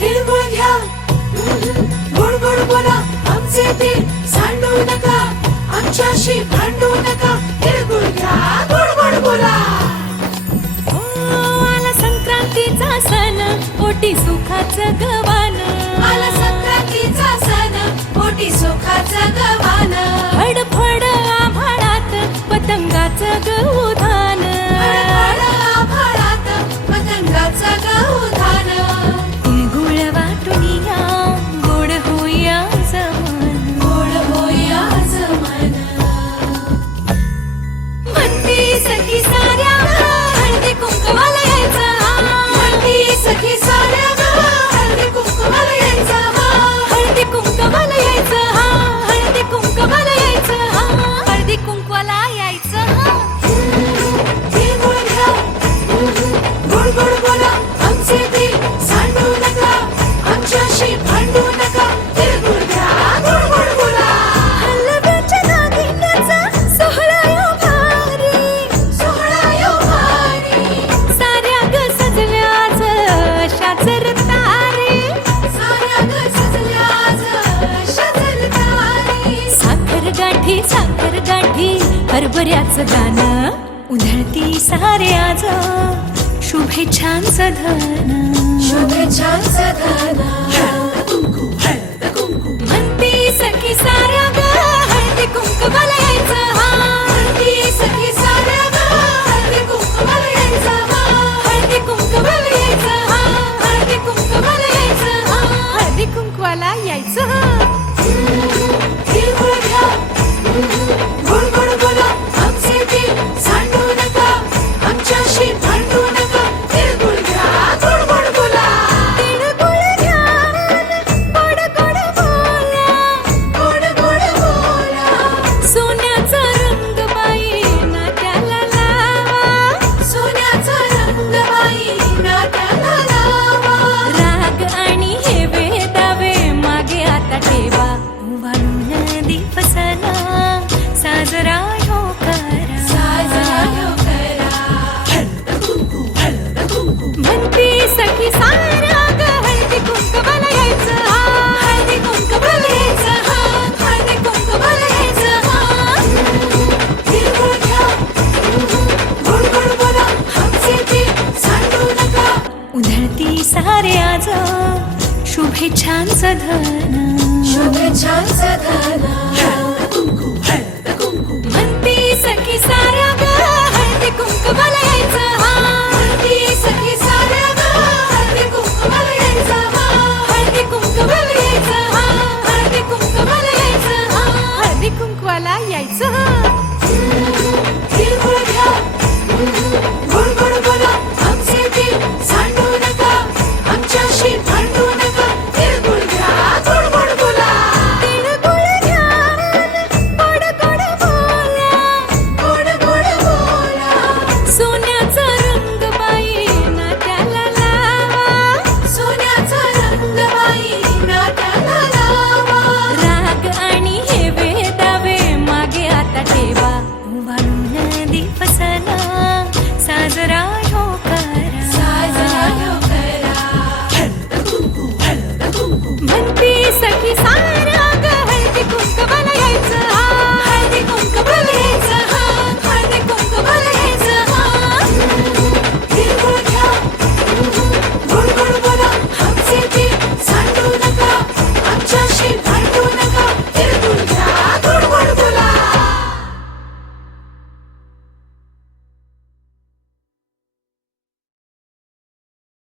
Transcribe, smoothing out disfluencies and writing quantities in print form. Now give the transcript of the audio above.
तिळगुळ घ्या, गोड गोड बोला, आमचे तीळ सांडू नका, आमच्याशी भांडू नका. तिळगुळ घ्या, गोड गोड बोला. आला संक्रांतीचा सण, पोटी सुखाचं गवान. आला संक्रांतीचा सण, पोटी सुखाचं गवान. फडफड आभाळात पतंगाचं गौधान. फडफड आभाळात पतंगाचं गौधान. तिळगुळ वाटून या, गोड होया जमन. गोड होया जमन. म्हणती सखी साऱ्या हळदी कुंकवाला यायचं. म्हणती सखी साऱ्या हळदी कुंकवाला यायचं. हळदी कुंकवाला यायचं. हळदी कुंकवाला यायचं. हळदी कुंकवाला यायचं. तिळगुळ घ्या, गोड गोड बोला, आमचे तीळ सांडू नका, आमच्याशी भांडू नका. तिळगुळ घ्या, गोड गोड बोला. हलव्याच्या दागिन्याचा सोहळा यो भारी. सोहळा यो भारी. साऱ्या ग सजल्या आज अशाच रतारी. साऱ्या ग सजल्या आज अशाच रतारी. साखर गाठी हरभऱ्याचं गाणं. उधळती सारे आज शुभेच्छांचं धन. शुभेच्छांचं धन. म्हणती सखी साऱ्या ग हळदी कुंकवाला यायचं. म्हणती सखी साऱ्या हळदी कुंकवाला यायचं. हळदी कुंकवाला यायचं. हळदी कुंकवाला यायचं. हळदी कुंकवाला यायचं. तिळगुळ घ्या, गोड गोड बोला, आमचे तीळ सांडू नका, आमच्याशी भांडू नका. तिळगुळ घ्या, गोड गोड बोला. तिळगुळ घ्या, गोड गोड बोला. गोड गोड बोला. सोन्याचा रंग बाई नात्याला लावा. सोन्याचा रंग बाई नात्याला लावा. राग आणि हे वेदावे मागे आता ठेवा. वाळून दीप सणा साजरा हो करा. साजरा ह्यो करा. म्हणती सखी साऱ्या ग हळदी कुंकवाला यायचं. हळदी कुंकवाला यायचं. हळदी कुंकवाला यायचं. तिळगुळ घ्या, गोड गोड बोला, आमचे तीळ सांडू नका. उधळती सारे आज शुभेच्छांचं धन. शुभेच्छांचं धन.